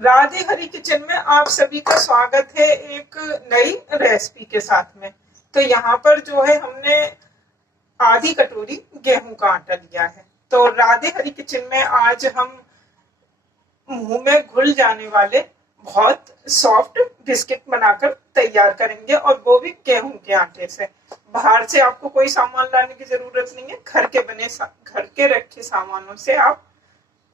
राधे हरी kitchen में आप सभी का स्वागत है एक नई रेसिपी के साथ में। तो यहाँ पर जो है हमने आधी कटोरी गेहूं का आटा लिया है। तो राधे हरी किचन में आज हम मुंह में घुल जाने वाले बहुत सॉफ्ट बिस्किट बनाकर तैयार करेंगे, और वो भी गेहूं के आटे से। बाहर से आपको कोई सामान लाने की जरूरत नहीं है, घर के रखे सामानों से आप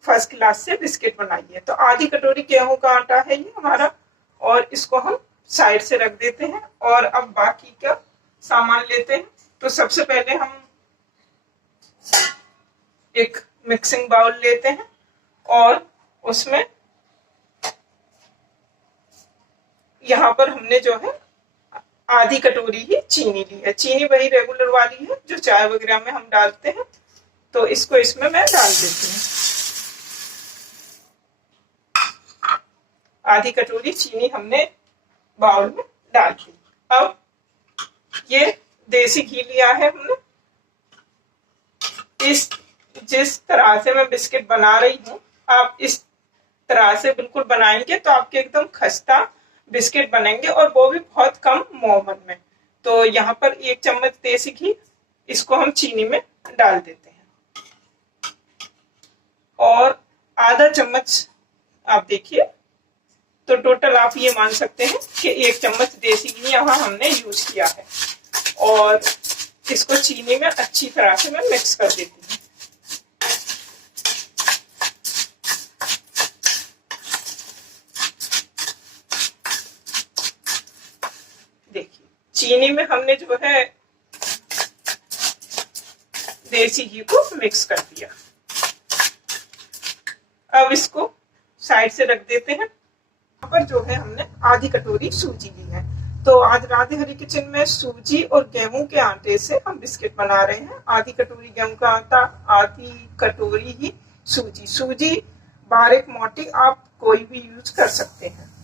फर्स्ट क्लास से बिस्किट बनाइए। तो आधी कटोरी गेहूं का आटा है ये हमारा, और इसको हम साइड से रख देते हैं। और अब बाकी का सामान लेते हैं। तो सबसे पहले हम एक मिक्सिंग बाउल लेते हैं और उसमें यहाँ पर हमने जो है आधी कटोरी ही चीनी ली है। चीनी वही रेगुलर वाली है जो चाय वगैरह में हम डालते हैं। तो इसको इसमें मैं डाल देती हूँ। आधी कटोरी चीनी हमने बाउल में डाल दी। अब ये देसी घी लिया है हमने। जिस तरह से मैं बिस्किट बना रही हूँ, आप इस तरह से बिल्कुल बनाएंगे तो आपके एकदम खस्ता बिस्किट बनेंगे, और वो भी बहुत कम मोमन में। तो यहाँ पर 1 चम्मच देसी घी, इसको हम चीनी में डाल देते हैं। और आधा चम्मच, आप देखिए, तो टोटल आप ये मान सकते हैं कि 1 चम्मच देसी घी यहाँ हमने यूज किया है। और इसको चीनी में अच्छी तरह से मैं मिक्स कर देती हूँ। देखिए, चीनी में हमने जो है देसी घी को मिक्स कर दिया। अब इसको साइड से रख देते हैं। यहाँ पर जो है हमने आधी कटोरी सूजी ली है। तो आज राधे हरी किचन में सूजी और गेहूं के आटे से हम बिस्किट बना रहे हैं। आधी कटोरी गेहूं का आटा, आधी कटोरी ही सूजी। सूजी बारीक मोटी आप कोई भी यूज कर सकते हैं।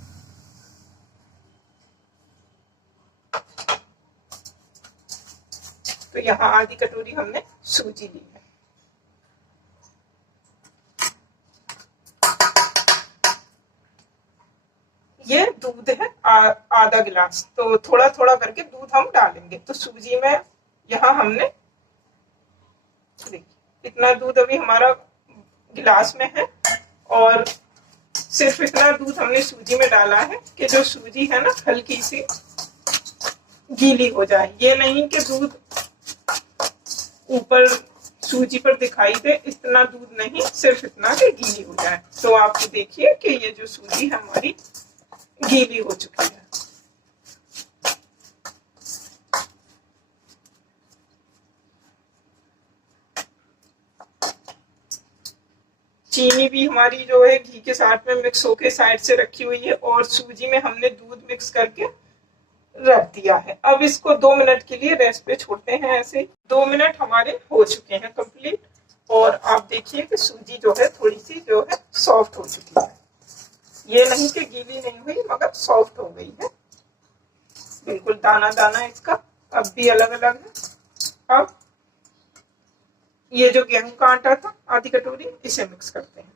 तो यहाँ आधी कटोरी हमने सूजी ली है। ये दूध है आधा गिलास। तो थोड़ा थोड़ा करके दूध हम डालेंगे। तो सूजी में यहाँ हमने, देखिए, इतना दूध अभी हमारा गिलास में है। और सिर्फ इतना दूध हमने सूजी में डाला है कि जो सूजी है ना, हल्की सी गीली हो जाए। ये नहीं कि दूध ऊपर सूजी पर दिखाई दे, इतना दूध नहीं, सिर्फ इतना कि गीली हो जाए। तो आप देखिए कि ये जो सूजी है हमारी गीली हो चुकी है। चीनी भी हमारी जो है घी के साथ में मिक्स होके साइड से रखी हुई है, और सूजी में हमने दूध मिक्स करके रख दिया है। अब इसको 2 मिनट के लिए रेस्ट पे छोड़ते हैं। ऐसे 2 मिनट हमारे हो चुके हैं कंप्लीट। और आप देखिए कि सूजी जो है थोड़ी सी जो है सॉफ्ट हो चुकी है। ये नहीं कि गीली नहीं हुई, मगर सॉफ्ट हो गई है बिल्कुल। दाना दाना इसका अब भी अलग अलग है। अब ये जो गेहूं का आटा था आधी कटोरी, इसे मिक्स करते हैं।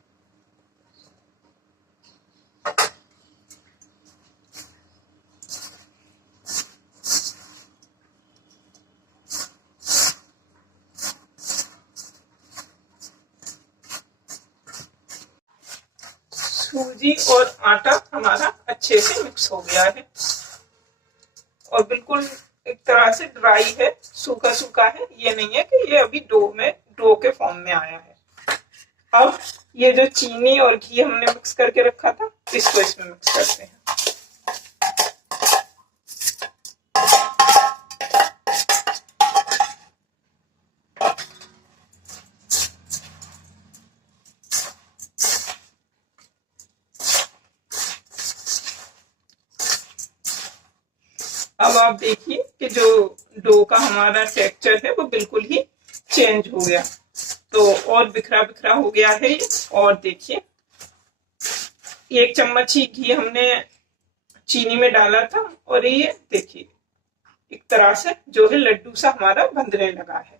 सूजी और आटा हमारा अच्छे से मिक्स हो गया है, और बिल्कुल एक तरह से ड्राई है, सूखा सूखा है। ये नहीं है कि ये अभी डो के फॉर्म में आया है। अब ये जो चीनी और घी हमने मिक्स करके रखा था, इसको इसमें मिक्स करते हैं। अब आप देखिए कि जो डो का हमारा टेक्सचर है वो बिल्कुल ही चेंज हो गया। तो और बिखरा बिखरा हो गया है ये। और देखिए, 1 चम्मच ही घी हमने चीनी में डाला था, और ये देखिए एक तरह से जो है लड्डू सा हमारा बंधने लगा है।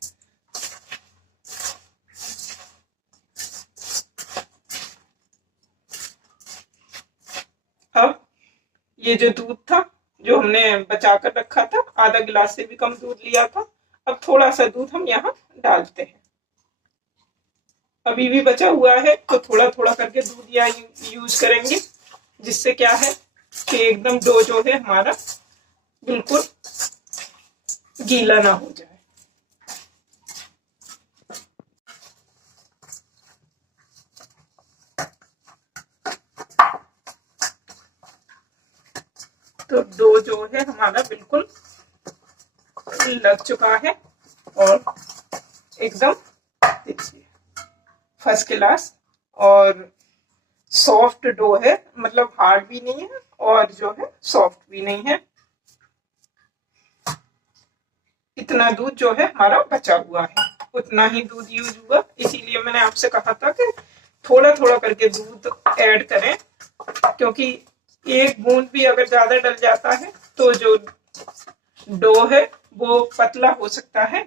ये जो दूध था जो हमने बचा कर रखा था, आधा गिलास से भी कम दूध लिया था, अब थोड़ा सा दूध हम यहाँ डालते हैं। अभी भी बचा हुआ है तो थोड़ा थोड़ा करके दूध यहाँ यूज करेंगे, जिससे क्या है कि एकदम डो जो है हमारा बिल्कुल गीला ना हो जाए। तो डो जो है हमारा बिल्कुल लग चुका है और एकदम देखिए फर्स्ट क्लास और सॉफ्ट डो है, मतलब हार्ड भी नहीं है और जो है सॉफ्ट भी नहीं है। इतना दूध जो है हमारा बचा हुआ है, उतना ही दूध यूज हुआ, इसीलिए मैंने आपसे कहा था कि थोड़ा थोड़ा करके दूध ऐड करें, क्योंकि एक बूंद भी अगर ज्यादा डल जाता है तो जो डो है वो पतला हो सकता है,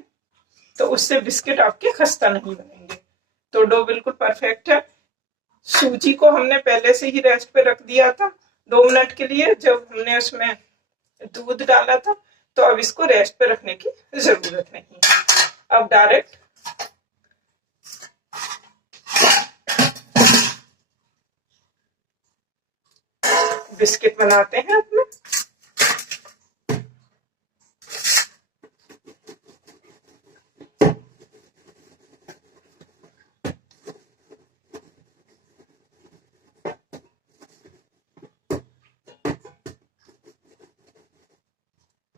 तो उससे बिस्किट आपके खस्ता नहीं बनेंगे। तो डो बिल्कुल परफेक्ट है। सूजी को हमने पहले से ही रेस्ट पे रख दिया था 2 मिनट के लिए, जब हमने उसमें दूध डाला था, तो अब इसको रेस्ट पे रखने की जरूरत नहीं है। अब डायरेक्ट बिस्किट बनाते हैं अपने।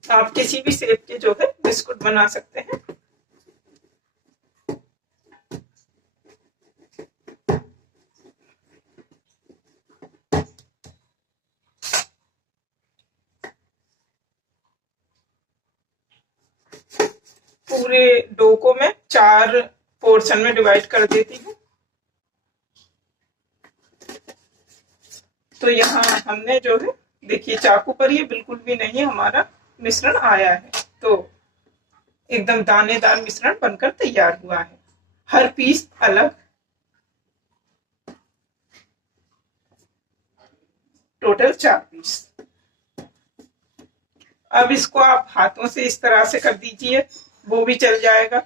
आप किसी भी शेप के जो है बिस्कुट बना सकते हैं। पूरे डो को मैं 4 पोर्शन में डिवाइड कर देती हूँ। तो यहाँ हमने जो है देखिए चाकू पर ये बिल्कुल भी नहीं हमारा मिश्रण आया है, तो एकदम दानेदार मिश्रण बनकर तैयार हुआ है। हर पीस अलग, टोटल 4 पीस। अब इसको आप हाथों से इस तरह से कर दीजिए, वो भी चल जाएगा।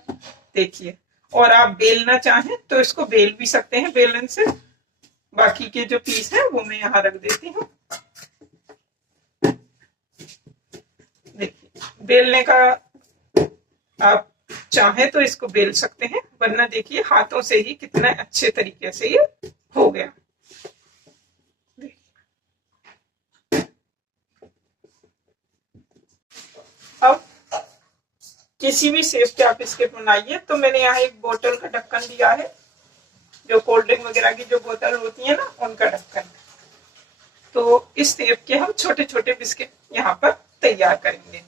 देखिए, और आप बेलना चाहें तो इसको बेल भी सकते हैं बेलन से। बाकी के जो पीस है वो मैं यहाँ रख देती हूँ। देखिए, बेलने का आप चाहें तो इसको बेल सकते हैं, वरना देखिए हाथों से ही कितना अच्छे तरीके से ये हो गया। अब किसी भी शेप के आप इसके बनाइए। तो मैंने यहाँ एक बोतल का ढक्कन दिया है, जो कोल्ड ड्रिंक वगैरह की जो बोतल होती है ना, उनका ढक्कन। तो इस शेप के हम छोटे छोटे बिस्किट यहाँ पर तैयार करेंगे।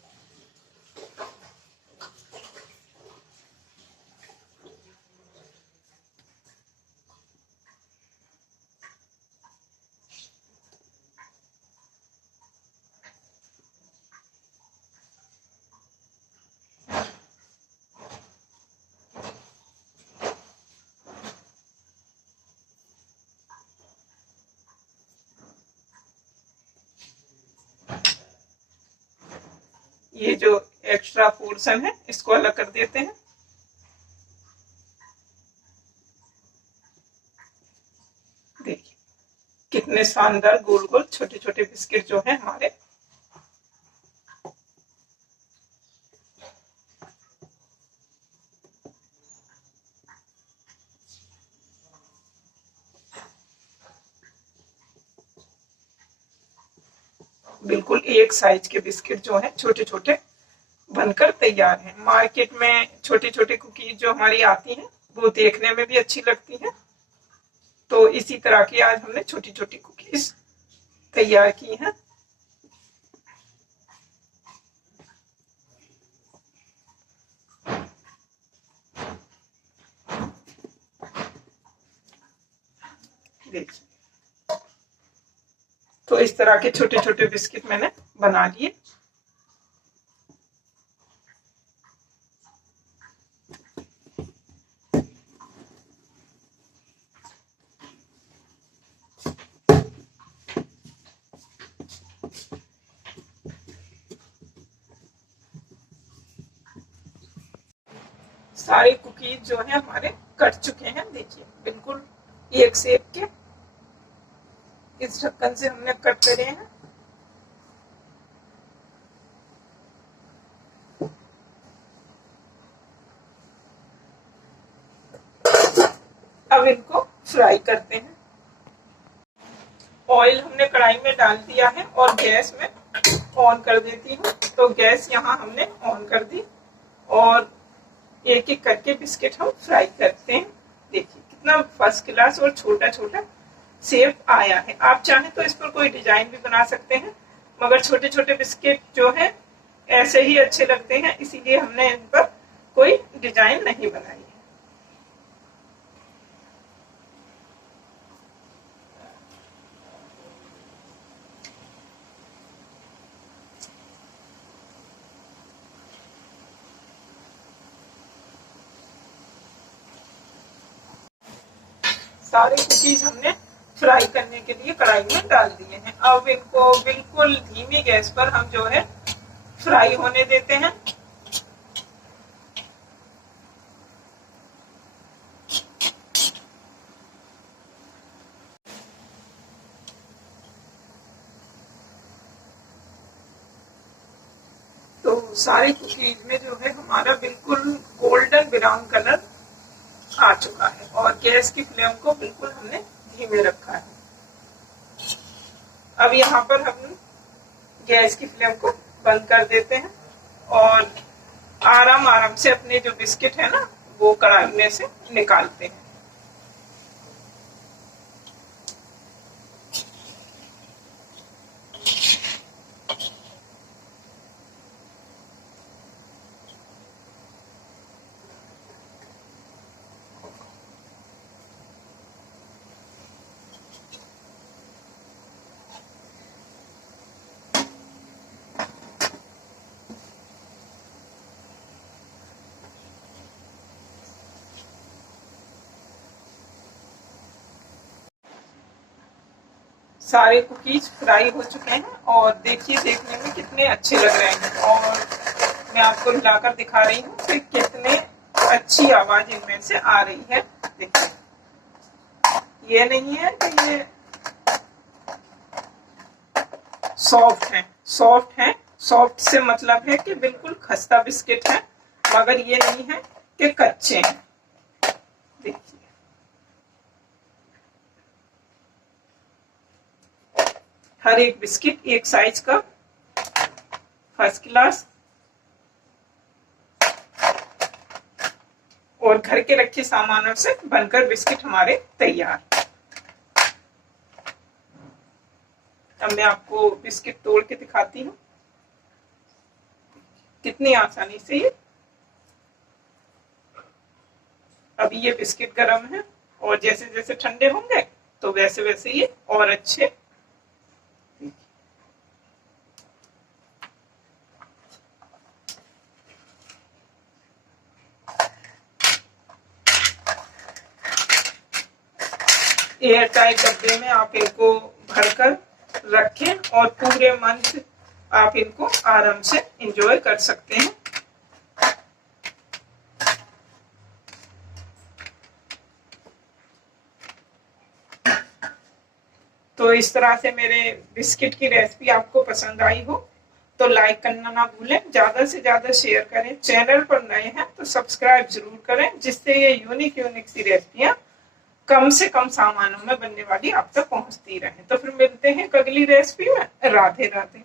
ये जो एक्स्ट्रा पोर्शन है इसको अलग कर देते हैं। देखिए कितने शानदार गोल गोल छोटे छोटे बिस्किट जो है हमारे। बिल्कुल एक साइज के बिस्किट जो है छोटे छोटे बनकर तैयार हैं। मार्केट में छोटे छोटे कुकीज जो हमारी आती हैं वो देखने में भी अच्छी लगती हैं, तो इसी तरह की आज हमने छोटी छोटी कुकीज तैयार की हैं। देखिए, तो इस तरह के छोटे छोटे बिस्किट मैंने बना लिए। सारे कुकीज जो है हमारे कट चुके हैं। देखिए बिल्कुल एक शेप के इस ढक्कन से हमने कट करे हैं। अब इनको फ्राई करते हैं। ऑयल हमने कढ़ाई में डाल दिया है और गैस में ऑन कर देती हूँ। तो गैस यहाँ हमने ऑन कर दी और एक एक करके बिस्किट हम फ्राई करते हैं। देखिए कितना फर्स्ट क्लास और छोटा छोटा शेप आया है। आप चाहें तो इस पर कोई डिजाइन भी बना सकते हैं, मगर छोटे छोटे बिस्किट जो है ऐसे ही अच्छे लगते हैं, इसीलिए हमने इन पर कोई डिजाइन नहीं बनाई है। सारे कुकीज हमने फ्राई करने के लिए कढ़ाई में डाल दिए हैं। अब इनको बिल्कुल धीमी गैस पर हम जो है फ्राई होने देते हैं। तो सारे कुकीज में जो है हमारा बिल्कुल गोल्डन ब्राउन कलर आ चुका है और गैस की फ्लेम को बिल्कुल हमने धीमे रखा है। अब यहाँ पर हम गैस की फ्लेम को बंद कर देते हैं और आराम आराम से अपने जो बिस्किट है ना वो कढ़ाई में से निकालते हैं। सारे कुकीज फ्राई हो चुके हैं और देखिए देखने में कितने अच्छे लग रहे हैं और मैं आपको हिलाकर दिखा रही हूँ कि कितने अच्छी आवाज इनमें से आ रही है। देखिए ये नहीं है कि ये सॉफ्ट है। सॉफ्ट से मतलब है कि बिल्कुल खस्ता बिस्किट है, मगर ये नहीं है कि कच्चे हैं। देखिए हर एक बिस्किट एक साइज का फर्स्ट क्लास और घर के रखे सामानों से बनकर बिस्किट हमारे तैयार। अब मैं आपको बिस्किट तोड़ के दिखाती हूँ कितनी आसानी से ये। अभी ये बिस्किट गर्म है और जैसे जैसे ठंडे होंगे तो वैसे वैसे ये और अच्छे। एयर टाइट डब्बे में आप इनको भरकर रखें और पूरे मंथ आप इनको आराम से एंजॉय कर सकते हैं। तो इस तरह से मेरे बिस्किट की रेसिपी आपको पसंद आई हो तो लाइक करना ना भूलें, ज्यादा से ज्यादा शेयर करें। चैनल पर नए हैं तो सब्सक्राइब जरूर करें, जिससे ये यूनिक सी रेसिपियां कम से कम सामानों में बनने वाली आप तक पहुंचती रहे। तो फिर मिलते हैं अगली रेसिपी में। राधे राधे।